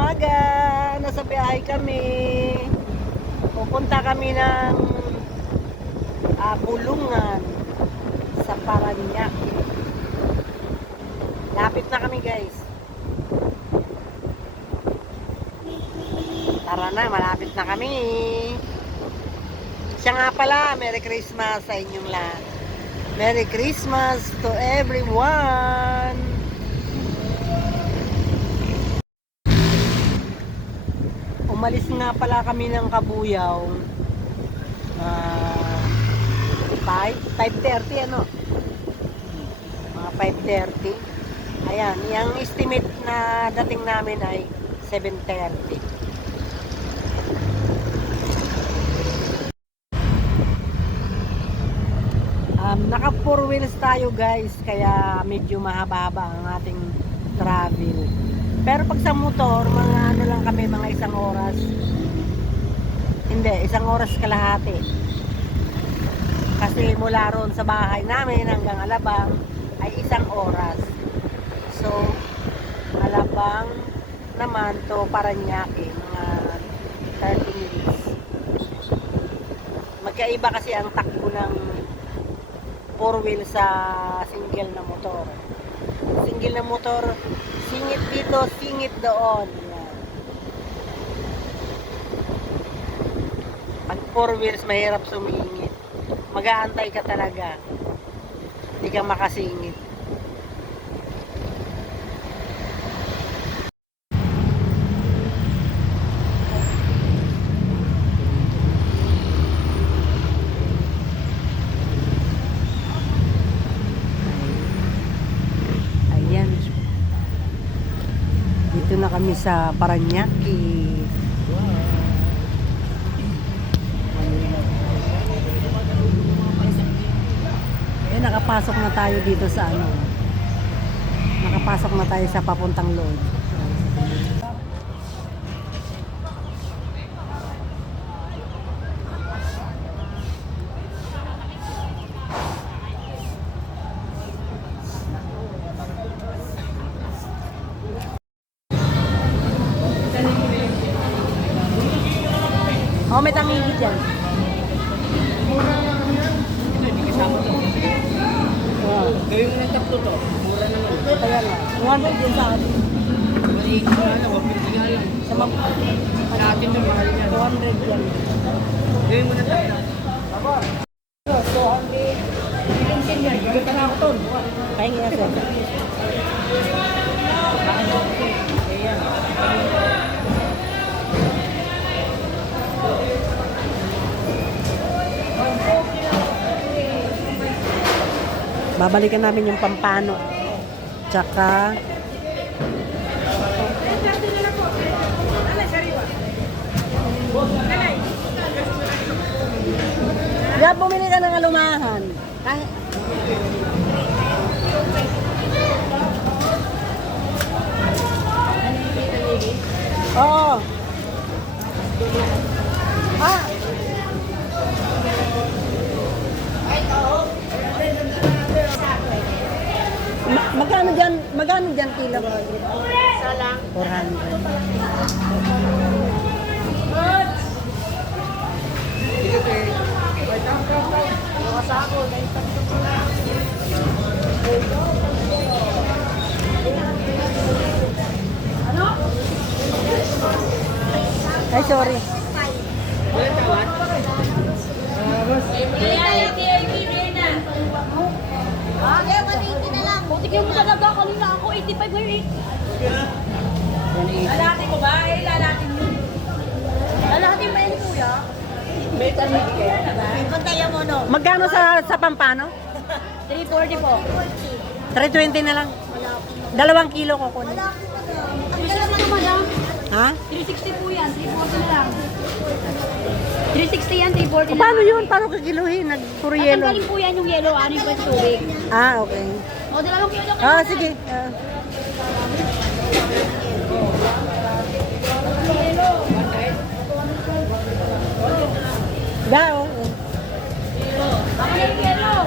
umaga. Nasa biyahe kami. Pupunta kami ng Bulungan sa Parañaque. Lapit na kami, guys. Tara na, malapit na kami. Siya nga pala, Merry Christmas sa inyong lahat. Merry Christmas to everyone. Umalis nga pala kami ng Kabuyaw. 5:30 ano? Mga 5:30. Ayan, yung estimate na dating namin ay 7:30. Naka 4 wheels tayo, guys, kaya medyo mahaba ang ating travel. Pero pag sa motor, mga ano lang kami, mga isang oras. Hindi, isang oras kalahati. Kasi mula ron sa bahay namin hanggang Alabang ay isang oras. So, Alabang naman to Parañaque, mga 30 minutes. Magkaiba kasi ang takbo ng 4 wheel sa single na motor. Single na motor, singit dito, singit doon. Yan. Pag 4 wheels, mahirap sumingit. Mag-aantay ka talaga. Hindi ka makasingit. Ayan. Dito na kami sa Parañaque. Nakapasok na tayo dito sa ano. Nakapasok na tayo sa papuntang Lodge. Oh, may tangigit yan. Gawin mo ng tatlo to. Mura naman. Kaya nga. 100 din sa atin. Maliit nga lang. 150 nga lang. Sa atin na mahal yan. 200 yan. Gawin mo ng tatlo. 200. Bigyan ka na ako ton. Pahingi na sir. Babalikan namin yung Pampano. Tsaka ya, bumili ka ng alumahan. Oo. Ah. Magkano dyan kilo? Isa lang. 400. Sige, okay. Wait, come. Lukas ako. Ano? Ay, sorry. Wala tawad? Kaya 180 na lang. Tignan mo talaga, kanina ako 85 ngayon 8. Lalatin mo ba? Lalatin mo. Lalatin ba yun, kuya? May tarmig ka. Pantayan mo, no? Magkano sa Pampano? 340 po. 320 na lang. 2 kilo ko kunin. Wala po na. Ang gala naman, madam. Ha? 360 po yan, 340 na lang. 360 yan, 340 na Paano lang. yun? Paano kikiluhin? Puro yelo. Tatanggalin po yan yung yellow, ano yung tubig. Ah, okay. O, 2 kilo ka. Ah, sige. Gao. Baka na yung yellow.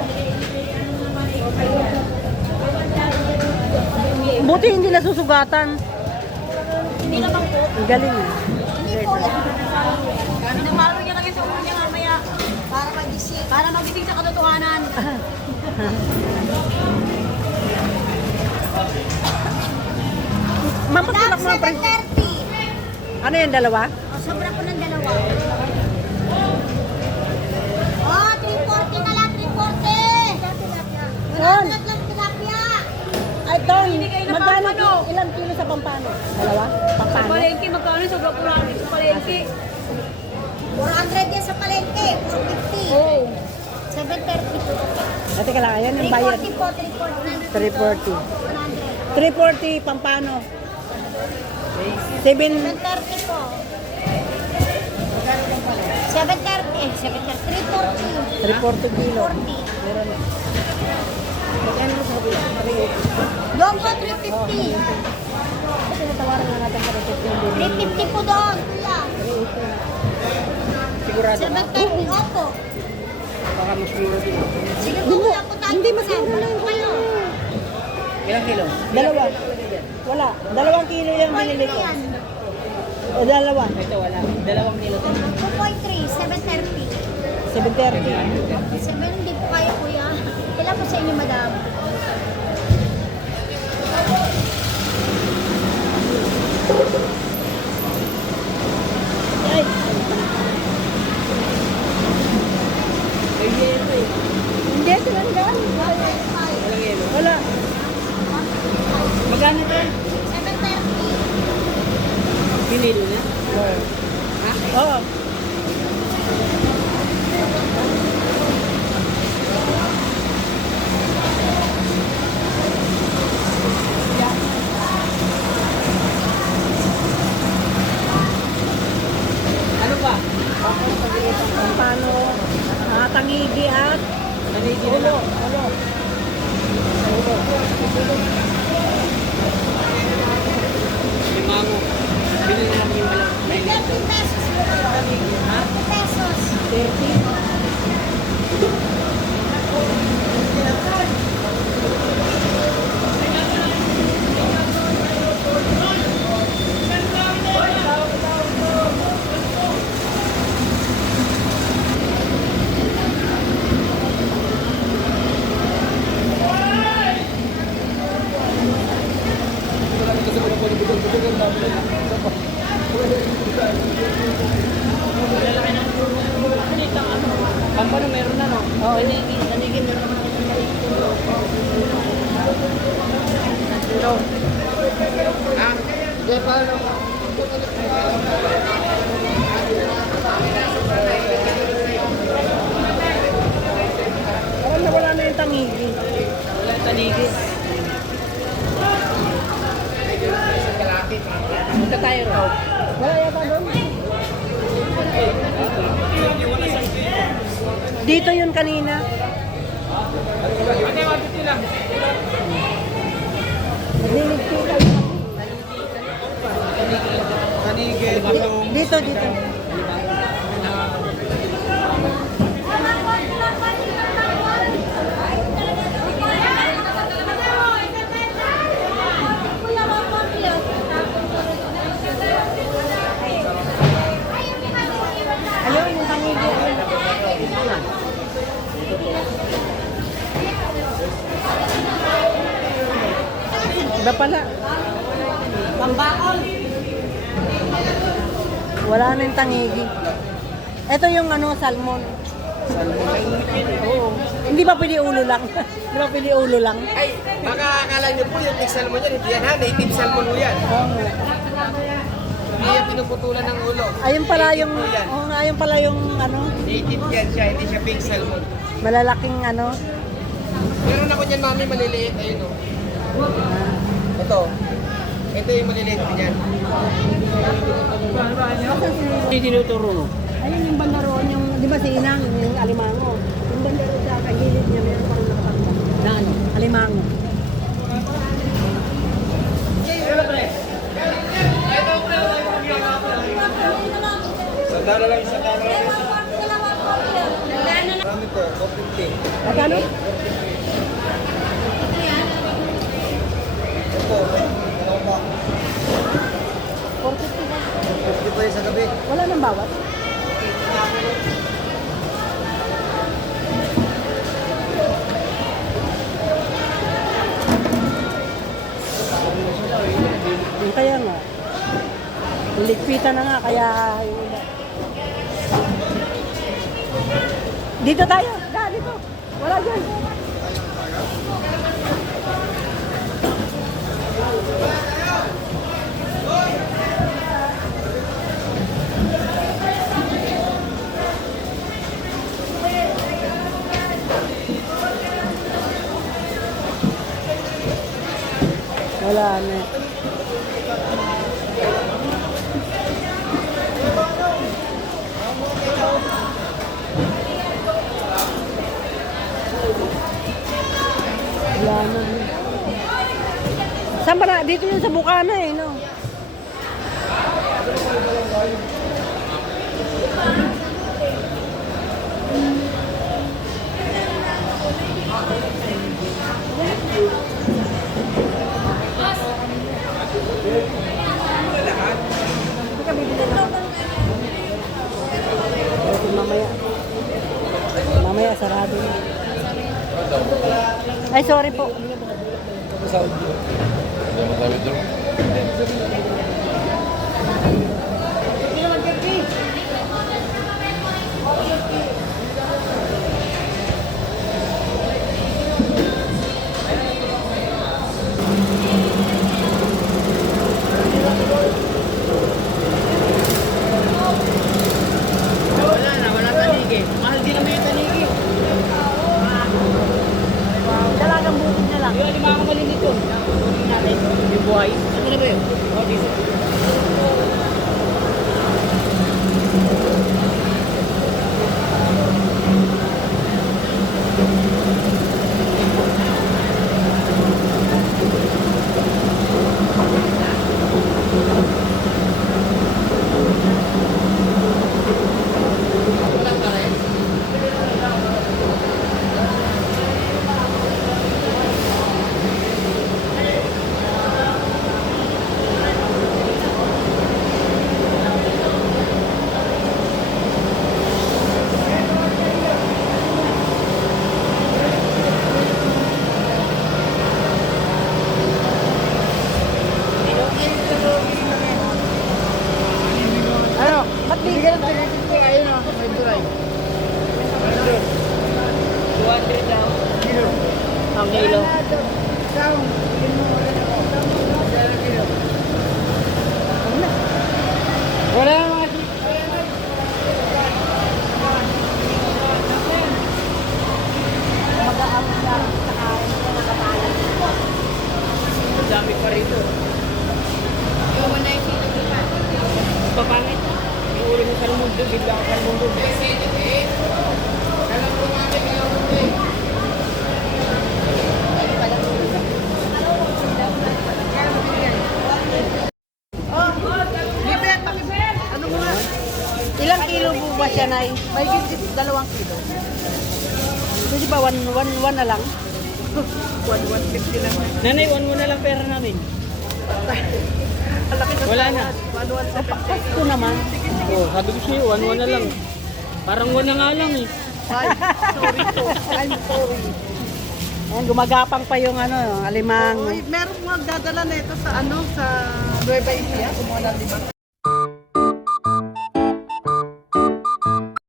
Buti hindi nasusugatan. Hindi naman po. Ang galing ah. Hindi po yan. Pinamalo niya lang yan sa ulo niya mamaya. Para magising. Para magising sa katotohanan. Mapatulak mo ang price. 7:30. Ano yan, dalawa? O, sobra po ng dalawa. Oh, 340 na lang, 340. Son. 100 lang tilapia. Ay, Ton, Binigay na magkano pampano. ilang kilo sa pampano? Dalawa? Sa Pampano? palengke, magkano yung sobra kurang sa palengke? 400 yan sa palengke, 450. Oo. 730 po. Dati ka lang, ayan yung bayad. 340 po, 340. 340. 100. 340 pampano. 7. 730 po. 730, 340. 340 kilo. 40. Meron na. Magkano sa kabila? 380. Doon po, 350. Kasi natawaran na natin sa 350. 350 po doon, kuya. 380. Sigurado ka? 730, opo. Baka mas mura din. Sige po, kuya, puntahan Hindi, po mas na. mura lang. Kayo. Ilang kilo? Dalawa. Wala. 2 kilo yung binili ko. Yan. O, dalawa. Ito wala. 2 kilo to. 2.3, 730. 730. 7, hindi po kaya, kuya. Kailan po sa inyo, madam? Ay, May yelo eh. hindi, sinanggan. Walang yelo. Wala. Magkano to? 730. Binili na? Ha? Oo. Ano pa? Pampano, tangigi at Nanigi na ulo. lang. Ulo. Limango. Binili na namin yung malang. 30 pesos po. Ha? 30 pesos. 30. Pampano meron na no? Oo. Nanigi meron naman. Kilo. Ha? Hindi pa ano. Parang nawala na yung tangigi. Wala tanigi. Punta tayo raw. Wala yata doon. Dito yun kanina. Niligpit kayo. Tanigi. Dito, dito. Ayun, yung tangigi. Iba pala. Pambakol. Wala na yung tangigi. Ito yung ano, salmon. Oo. Hindi ba pwede ulo lang? Hindi ba pwede ulo lang? Ay, baka akala niyo po yung big salmon yan, hindi yan ha, native salmon po yan. Oo. Hindi yan pinuputulan ng ulo. Ayun pala yung, Native po yan. oo nga, ayun pala yung ano, Native yan siya, hindi siya big salmon. malalaking ano. Meron ako niyan mami maliliit, ayun o. Ito. Ito yung maliliit niyan. Hindi tinuturo mo. Ayun yung banda roon, yung, di ba si Inang, yung alimango. Yung banda roon sa kagilid niya, meron parang nakatanda. Na ano? Alimango. Sandala lang, sandala lang. Kami po, 450. Magkano? Ito, ano ba? 450 ba? Niligpitan na nga, kaya yung iba. Dito tayo, dito. Wala dyan. Wala na. Wala na. Saan ba na? Dito yun sa Bukana eh, no? Mamaya. Mamaya, sarado na. Ay, sorry po. Wala tanigi. Mahal din naman yung tanigi. Dalagang bukid na lang. Yung lima ka mali dito. Kunin natin. Yung buhay. Ano na ba yun? Oh, dito. Ano? Ba't bigyan? 200 lang. Ang kilo. Wala naman. Dami pa rito. Yung wala yung sino kita. Papangit. Yung ulo mo sa mundo, bigla ka sa mundo. Ano mo nga? Ilang kilo po ba siya, Nay? May 2 kilo. Pwede ba 1 na lang? 150 lang. Nanay, 1 mo na lang pera namin. Malaki na. Wala na. 150. Pasko naman. Oh, sabi ko sa'yo, 1 na lang. Parang 1 na nga lang eh. Ay, sorry po. I'm sorry. Ayan, gumagapang pa yung ano, alimang. Oy, meron mo magdadala na ito sa ano, sa Nueva Ecija, kumuha ng 5.